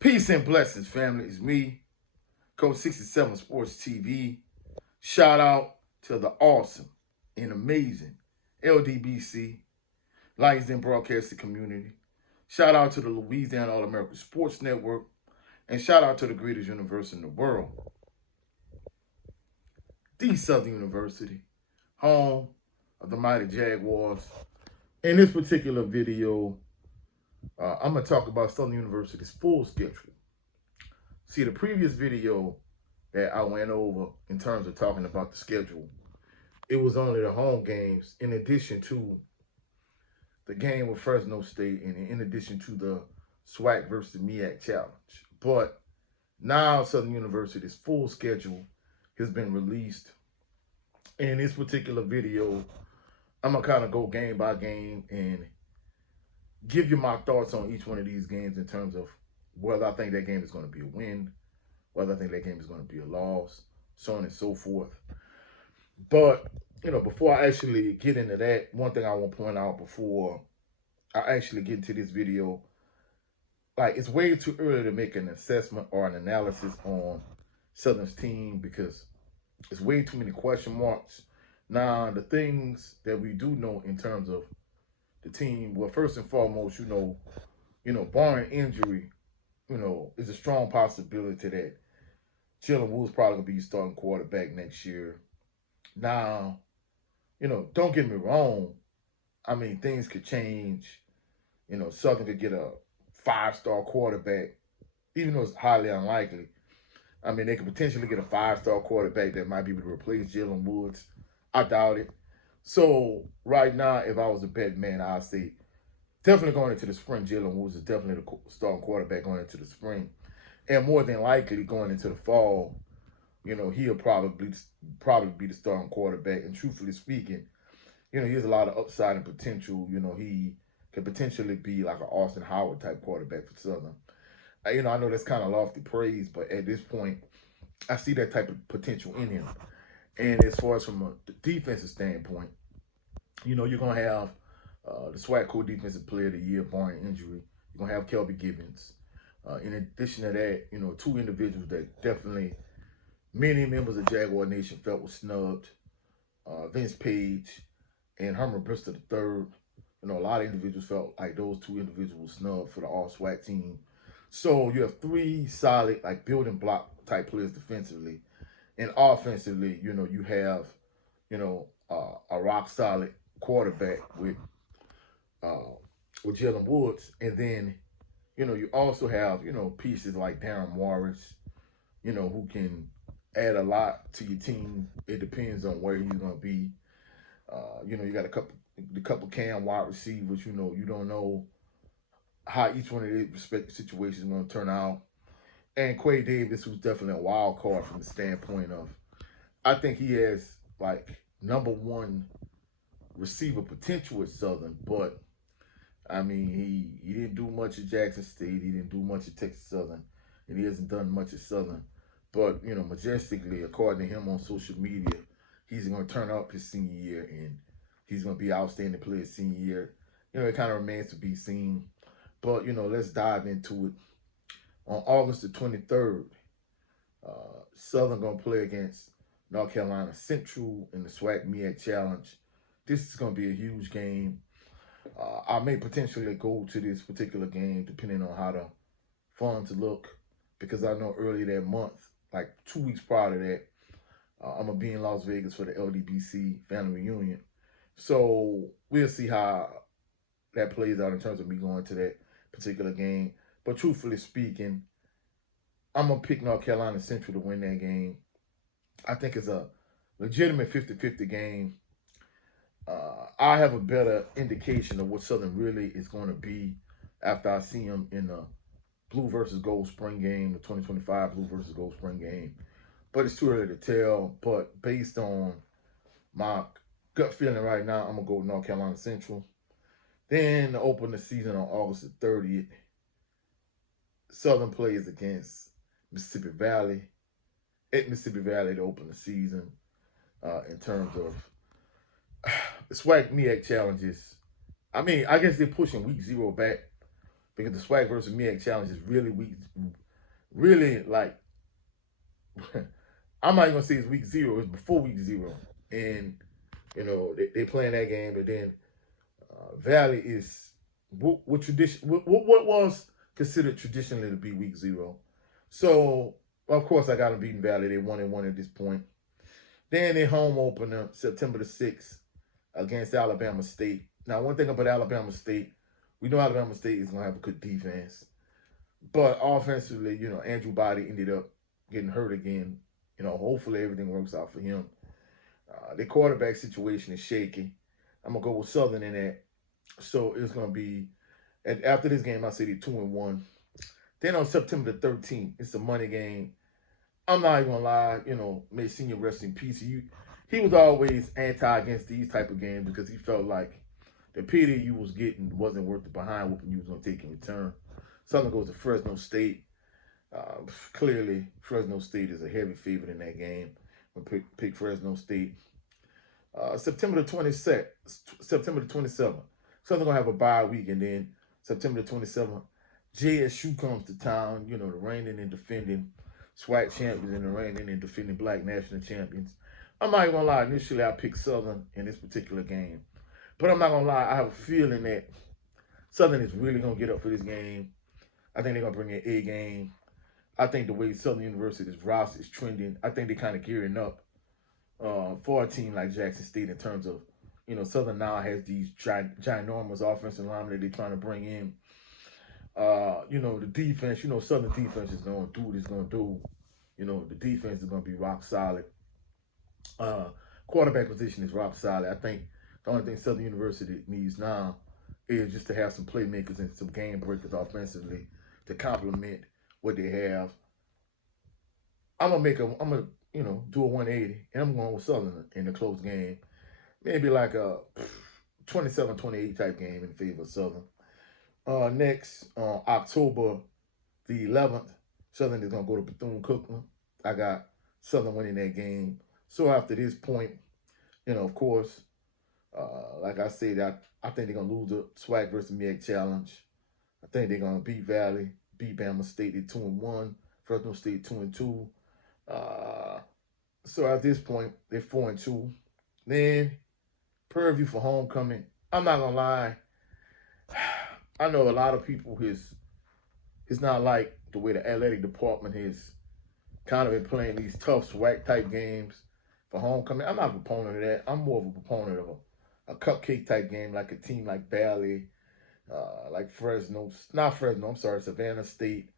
Peace and blessings, family. It's me, Coach 67 Sports TV. Shout out to the awesome and amazing LDBC, Lions and Broadcasting Community. Shout out to the Louisiana All American Sports Network. And shout out to the greatest university in the world, the Southern University, home of the mighty Jaguars. In this particular video, I'm going to talk about Southern University's full schedule. See, the previous video that I went over in terms of talking about the schedule, it was only the home games in addition to the game with Fresno State and in addition to the SWAC versus MEAC challenge. But now Southern University's full schedule has been released. And in this particular video, I'm going to kind of go game by game and give you my thoughts on each one of these games in terms of whether I think that game is going to be a win, whether I think that game is going to be a loss, so on and so forth. But, before I actually get into that, one thing I want to point out before I actually get into this video, it's way too early to make an assessment or an analysis on Southern's team because it's way too many question marks. Now, the things that we do know in terms of the team, well, first and foremost, barring injury, is a strong possibility that Jalen Woods probably going to be starting quarterback next year. Now, don't get me wrong. I mean, things could change. Southern could get a 5-star quarterback, even though it's highly unlikely. I mean, they could potentially get a 5-star quarterback that might be able to replace Jalen Woods. I doubt it. So, right now, if I was a bet man, I'd say definitely going into the spring, Jalen Woods is definitely the starting quarterback going into the spring. And more than likely, going into the fall, he'll probably be the starting quarterback. And truthfully speaking, he has a lot of upside and potential. He could potentially be like an Austin Howard type quarterback for Southern. I know that's kind of lofty praise, but at this point, I see that type of potential in him. And as far as from a defensive standpoint, you're going to have the SWAC co-defensive player of the year, barring injury. You're going to have Kelby Gibbons. In addition to that, two individuals that definitely many members of Jaguar Nation felt were snubbed, Vince Page and Herman Bristol III. A lot of individuals felt like those two individuals were snubbed for the all-SWAC team. So you have three solid, building block type players defensively. And offensively, you have, a rock solid quarterback with Jalen Woods. And then, you also have, pieces like Darren Morris, who can add a lot to your team. It depends on where he's going to be. You got a couple Cam wide receivers, you don't know how each one of these respective situations is going to turn out. And Quay Davis, who's definitely a wild card from the standpoint of, I think he has number one receiver potential at Southern, but I mean, he didn't do much at Jackson State. He didn't do much at Texas Southern, and he hasn't done much at Southern. But, majestically, according to him on social media, he's going to turn up his senior year, and he's going to be outstanding player senior year. It kind of remains to be seen. But, let's dive into it. On August the 23rd, Southern going to play against North Carolina Central in the SWAC MEAC Challenge. This is going to be a huge game. I may potentially go to this particular game depending on how the funds look, because I know earlier that month, 2 weeks prior to that, I'm going to be in Las Vegas for the LDBC family reunion. So we'll see how that plays out in terms of me going to that particular game. But truthfully speaking, I'm going to pick North Carolina Central to win that game. I think it's a legitimate 50-50 game. I have a better indication of what Southern really is going to be after I see them in the Blue versus Gold Spring game, the 2025 Blue versus Gold Spring game. But it's too early to tell. But based on my gut feeling right now, I'm going to go with North Carolina Central. Then to open the season on August the 30th, Southern plays against Mississippi Valley. At Mississippi Valley to open the season in terms of the SWAC MEAC challenges. I mean, I guess they're pushing week 0 back because the SWAC versus MEAC challenge is really weak, really like, I'm not even gonna say it's week 0, it's before week 0. And, they playing that game, and then Valley is what was considered traditionally to be week 0. So, of course, I got them beating Valley. They 1-1 at this point. Then their home opener, September the 6th, against Alabama State. Now, one thing about Alabama State, we know Alabama State is going to have a good defense. But offensively, Andrew Body ended up getting hurt again. Hopefully everything works out for him. The quarterback situation is shaky. I'm going to go with Southern in that. So it's going to be, after this game, I say they're 2-1. Then on September the 13th, it's a money game. I'm not even going to lie, may Senior rest in peace. He was always anti against these type of games because he felt like the pity you was getting wasn't worth the behind whooping you was going to take in return. Southern goes to Fresno State. Clearly, Fresno State is a heavy favorite in that game. I'm going to pick Fresno State. September the 27th. Southern going to have a bye week, and then September the 27th, JSU comes to town, the reigning and defending SWAC champions and the reigning and defending Black national champions. I'm not even going to lie, initially I picked Southern in this particular game. But I'm not going to lie, I have a feeling that Southern is really going to get up for this game. I think they're going to bring an A game. I think the way Southern University's roster is trending, I think they're kind of gearing up for a team like Jackson State in terms of, Southern now has these ginormous offensive linemen that they're trying to bring in. The defense, Southern defense is going to do what it's going to do. The defense is going to be rock solid. Quarterback position is rock solid. I think the only thing Southern University needs now is just to have some playmakers and some game breakers offensively to complement what they have. I'm gonna do a 180, and I'm going with Southern in the close game. Maybe like a 27-28 type game in favor of Southern. Next, October the 11th, Southern is gonna go to Bethune-Cookman. I got Southern winning that game. So after this point, of course, like I said, I think they're gonna lose the SWAC versus MEAC challenge. I think they're gonna beat Valley, beat Bama State at 2-1, Fresno State 2-2. So at this point, they're 4-2. Then Prairie View for homecoming. I'm not gonna lie. I know a lot of people it's not like the way the athletic department has kind of been playing these tough SWAC type games for homecoming. I'm not a proponent of that. I'm more of a proponent of a cupcake type game, like a team like Valley, like Savannah State,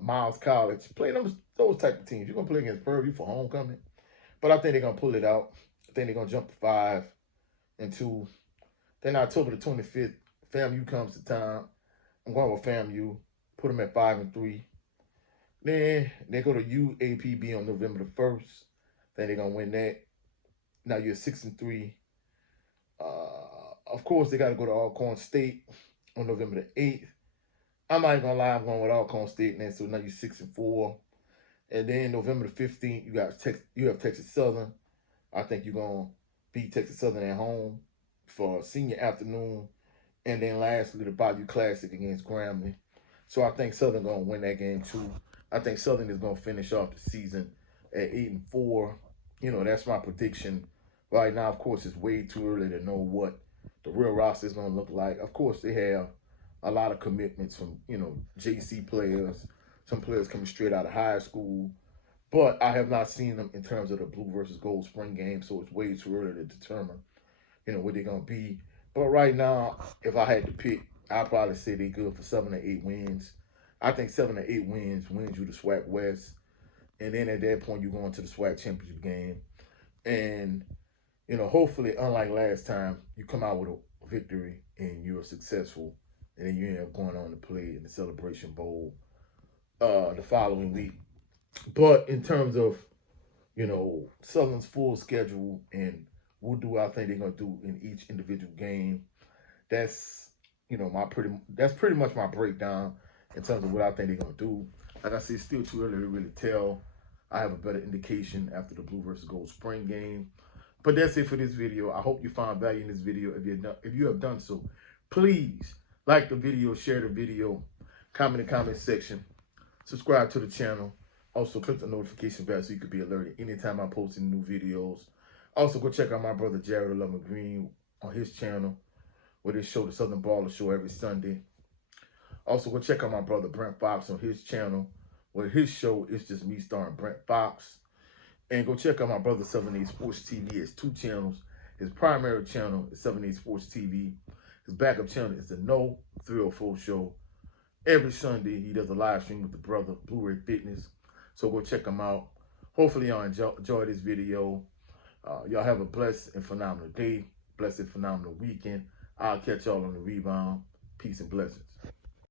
Miles College. Play those type of teams. You're gonna play against Prairie View for homecoming, but I think they're gonna pull it out. I think they're gonna jump to 5-2. Then October the 25th, FAMU comes to town. I'm going with FAMU. Put them at 5-3. Then they go to UAPB on November the 1st. Then they're gonna win that. Now you're 6-3. Of course, they got to go to Alcorn State on November the 8th. I'm not even gonna lie, I'm going with Alcorn State now. So now you're 6-4. And then November the 15th, you have Texas Southern. I think you're gonna beat Texas Southern at home for senior afternoon. And then lastly, the Bayou Classic against Grambling. So I think Southern gonna win that game too. I think Southern is gonna finish off the season at 8-4. That's my prediction. Right now, of course, it's way too early to know what the real roster is gonna look like. Of course, they have a lot of commitments from, JC players, some players coming straight out of high school. But I have not seen them in terms of the blue versus gold spring game, so it's way too early to determine, what they're gonna be. But right now, if I had to pick, I'd probably say they're good for 7 or 8 wins. I think 7 or 8 wins you the SWAC West. And then at that point, you go into the SWAC championship game. And, hopefully, unlike last time, you come out with a victory and you're successful. And then you end up going on to play in the Celebration Bowl the following week. But in terms of, Southern's full schedule and what do I think they're going to do in each individual game, that's, that's pretty much my breakdown in terms of what I think they're going to do. Like I said, it's still too early to really tell. I have a better indication after the blue versus gold spring game. But that's it for this video. I hope you found value in this video. If you have done so, please Like the video, share the video, comment in the comment section, subscribe to the channel. Also, click the notification bell so you can be alerted anytime I post any new videos. Also, go check out my brother Jared Love Green on his channel, where they show the Southern Baller Show every Sunday. Also, go check out my brother Brent Fox on his channel, where his show is just me starring Brent Fox. And go check out my brother 78 Sports TV. He has 2 channels. His primary channel is 78 Sports TV. His backup channel is the No 304 Show. Every Sunday, he does a live stream with the brother, Blu-ray Fitness. So go check him out. Hopefully, y'all enjoy this video. Y'all have a blessed and phenomenal day. Blessed and phenomenal weekend. I'll catch y'all on the rebound. Peace and blessings.